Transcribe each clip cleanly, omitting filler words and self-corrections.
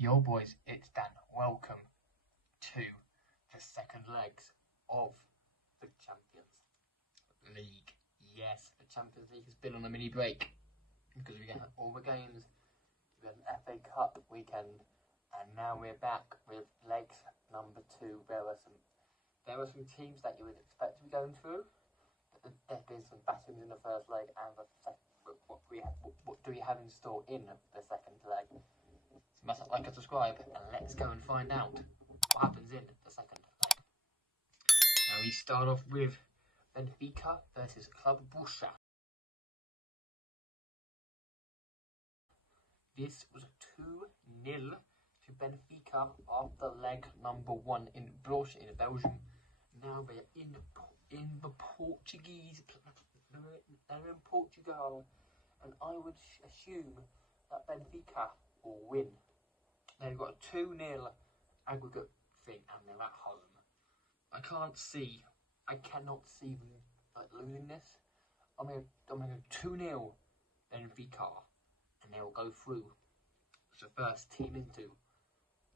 Yo boys, it's Dan. Welcome to the second legs of the Champions League. Yes, the Champions League has been on a mini break because we had all the games. We had an FA Cup weekend, and now we're back with legs number 2. There were some teams that you would expect to be going through. There's been some battles in the first leg, and what do we have in store in the second leg? Smash that like and subscribe, and let's go and find out what happens in the second leg. Now we start off with Benfica versus Club Brugge. This was 2-0 to Benfica after leg number 1 in Brugge in Belgium. Now they are in the Portuguese. They're in Portugal, and I would assume that Benfica will win. They've got a 2-0 aggregate thing, and they're at home. I cannot see them losing this. I'm going to 2-0 Benfica, and they will go through as the first team into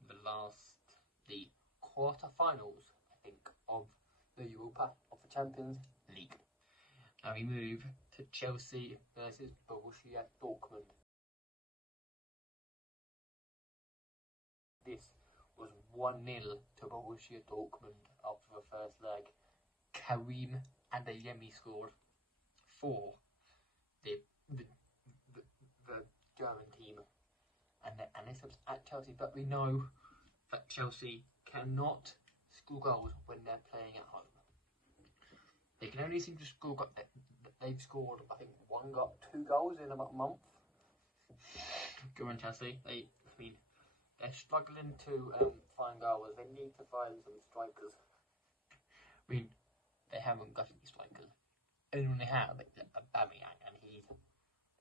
the quarter-finals, I think, of the Europa of the Champions League. Now we move to Chelsea versus Borussia Dortmund. This was 1-0 to Borussia Dortmund after the first leg. Karim Adeyemi scored for the German team, and this was at Chelsea. But we know that Chelsea cannot score goals when they're playing at home. They can only seem to score. They've scored, I think, 2 goals in about a month. Go on, Chelsea. They're struggling to find goals. They need to find some strikers. They haven't got any strikers. Only they have Aubameyang, and he's,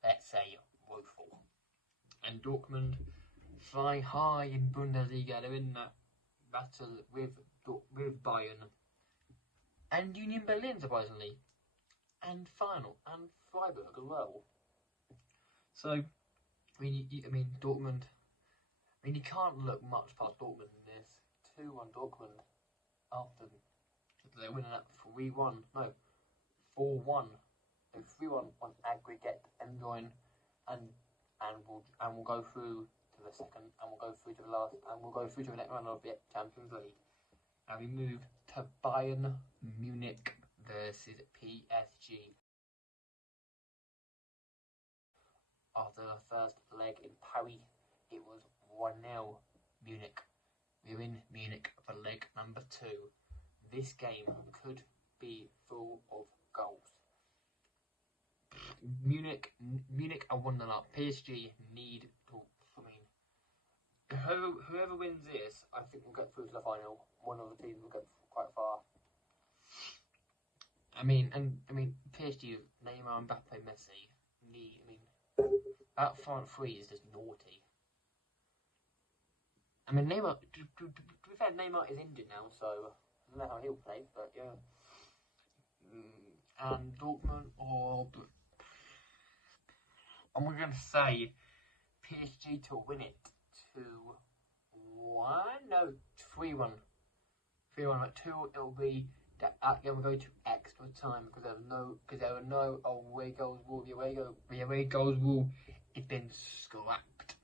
let's say, woeful. And Dortmund fly high in Bundesliga. They're in that battle with Bayern and Union Berlin, surprisingly, and Freiburg as well. So, Dortmund. You can't look much past Dortmund in this. 2-1 Dortmund after they're winning at 3-1. No, 4-1. So 3-1 on aggregate endjoin, and we'll go through to the second, and we'll go through to the last, and we'll go through to the next round of the Champions League. And we move to Bayern Munich versus PSG. After the first leg in Paris, it was 1-0 Munich. We're in Munich for leg number 2. This game could be full of goals. Munich are 1-0 up. PSG need to. Whoever wins this, I think will get through to the final. One of the teams will get quite far. PSG, Neymar, Mbappe, Messi. That front 3 is just naughty. Neymar, to be fair, Neymar is injured now, so I don't know how he'll play, but yeah. And Dortmund, I'm going to say PSG to win it 2-1, no, 3-1. 3-1, at 2 it'll be, we'll go to extra time because there are no away goals rule. The away goals rule has been scrapped.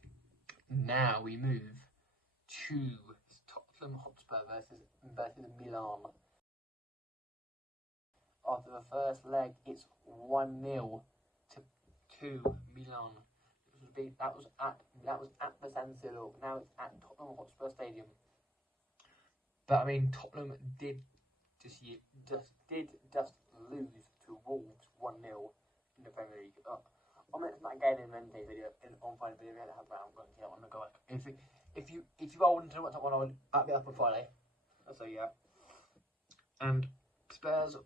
Now we move to Tottenham Hotspur versus Milan. After the first leg, it's 1-0 to Milan. That was at the San Siro. Now it's at Tottenham Hotspur Stadium. But Tottenham did just lose to Wolves 1-0 in the Premier League. I'll mention that again in Wednesday video, on Friday video we had to have around. I'm going to see that one to go back. If you all wanted to watch that one, I would be up on Friday. So yeah. And Spurs,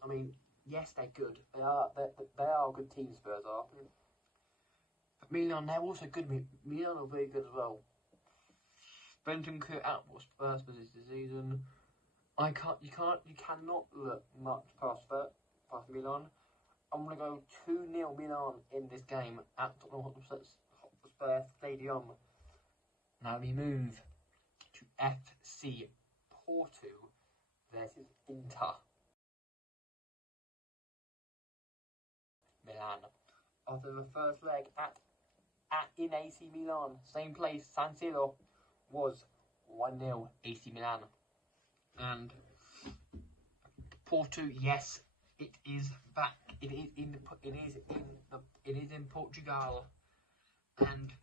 yes, they're good. They are a good team. Spurs are. But Milan, they're also good. Milan are very good as well. Benton could outwatch Spurs for this season. You cannot look much past Milan. I'm gonna go 2-0 Milan in this game at Tottenham Hotspur Stadium. Now we move to FC Porto versus Inter Milan. After the first leg in AC Milan, same place, San Siro, was 1-0 AC Milan. And Porto, yes, it is back. It is in Portugal, and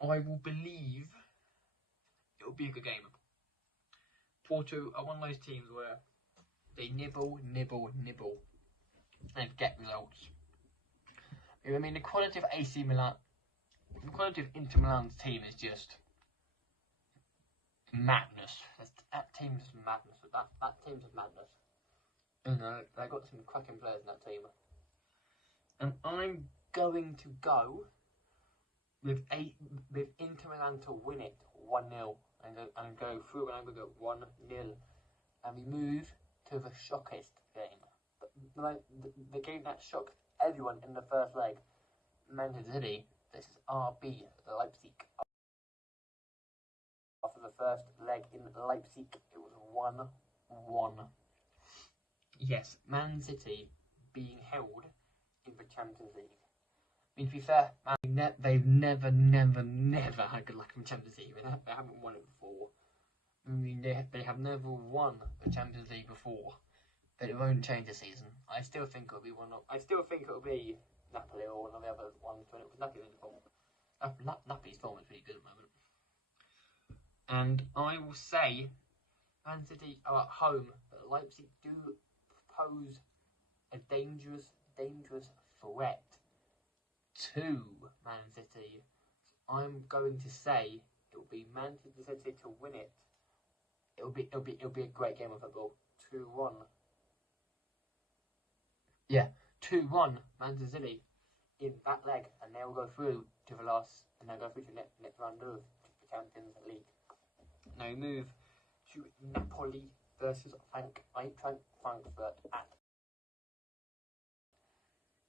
I will believe it will be a good game. Porto are one of those teams where they nibble, and get results. I mean, the quality of AC Milan, the quality of Inter Milan's team is just madness. That team is madness. That team's just madness. And they've got some cracking players in that team. And I'm going to go with Inter Milan to win it 1-0 and go through, and I'm going to go 1-0. And we move to the shockest game. The game that shocked everyone in the first leg. Manchester City versus RB Leipzig. After the first leg in Leipzig, it was 1-1. Yes, Man City being held in the Champions League. I mean, to be fair, they've never had good luck in the Champions League. They haven't won it before. I mean, they have never won the Champions League before. But it won't change this season. I still think it'll be Napoli or one of the other ones. Napoli's form is pretty good at the moment. And I will say, Man City are at home, but Leipzig do pose a dangerous threat to Man City. So I'm going to say it will be Manchester City to win it. It'll be a great game of football. 2-1. Yeah, 2-1 Manchester City in that leg, and they'll go through to the last, and they'll go through to the next round of the Champions League. Now we move to Napoli versus Frankfurt at.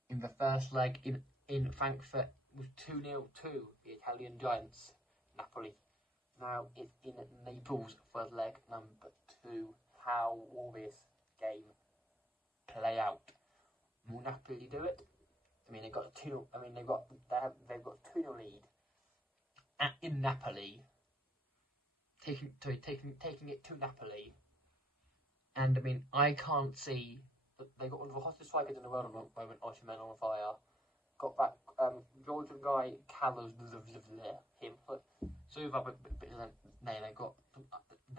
In the first leg in Frankfurt was 2-0 to the Italian giants, Napoli. Now it's in Naples for leg number 2. How will this game play out? Will Napoli do it? I mean, they've got 2. I mean, they've got 2-0 lead in Napoli. Taking it to Napoli, and I mean, I can't see. They got one of the hottest strikers in the world at the moment, Osimhen on fire. Got back Georgian guy Carlos him. So they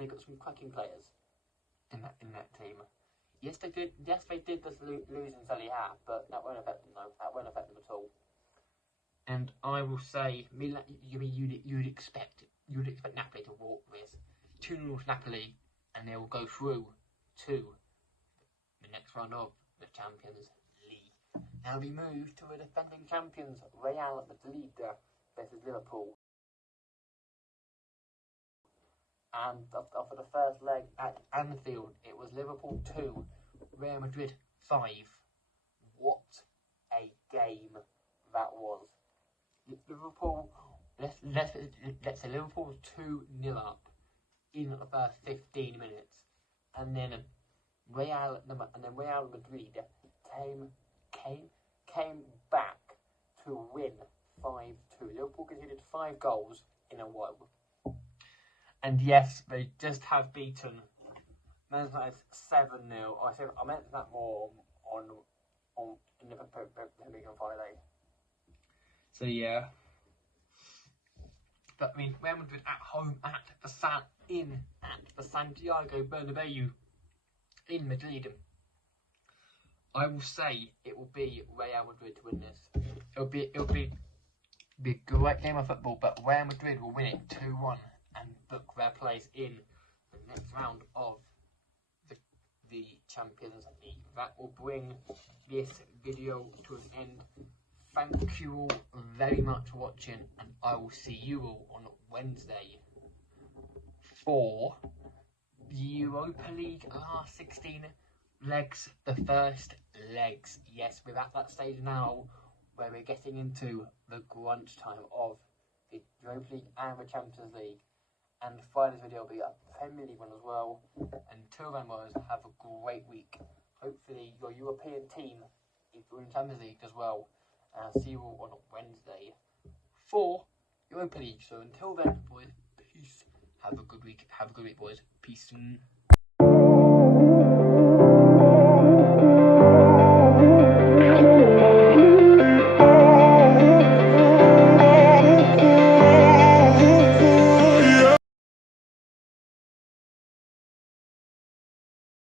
got some cracking players in that team. Yes, they did. Yes, they did just lose in Serie A, but that won't affect them though. That won't affect them at all. And I will say, Milan. You'd expect Napoli to walk this 2-0 to Napoli, and they will go through to the next round of the Champions League. Now we move to the defending champions, Real Madrid versus Liverpool. And after the first leg at Anfield, it was Liverpool 2, Real Madrid 5. What a game that was. Liverpool, let's say Liverpool was 2-0 up in the first 15 minutes, and then Real Madrid came back to win 5-2. Liverpool conceded 5 goals in a row, and yes, they just have beaten Man United 7-0. I meant that more on in the Premier on Friday. So yeah, but I mean, Real Madrid at home at the Santiago Bernabeu in Madrid. I will say it will be Real Madrid to win this. It'll be a great game of football, but Real Madrid will win it 2-1 and book their place in the next round of the Champions League. That will bring this video to an end. Thank you all very much for watching, and I will see you all on Wednesday for the Europa League last 16 legs, the first legs. Yes, we're at that stage now where we're getting into the crunch time of the Europa League and the Champions League. And Friday's video will be a Premier League one as well. Until then, boys, have a great week. Hopefully your European team is doing Champions League as well. And I'll see you all on Wednesday for Europa League. So until then, boys, peace. Have a good week. Have a good week, boys. Peace.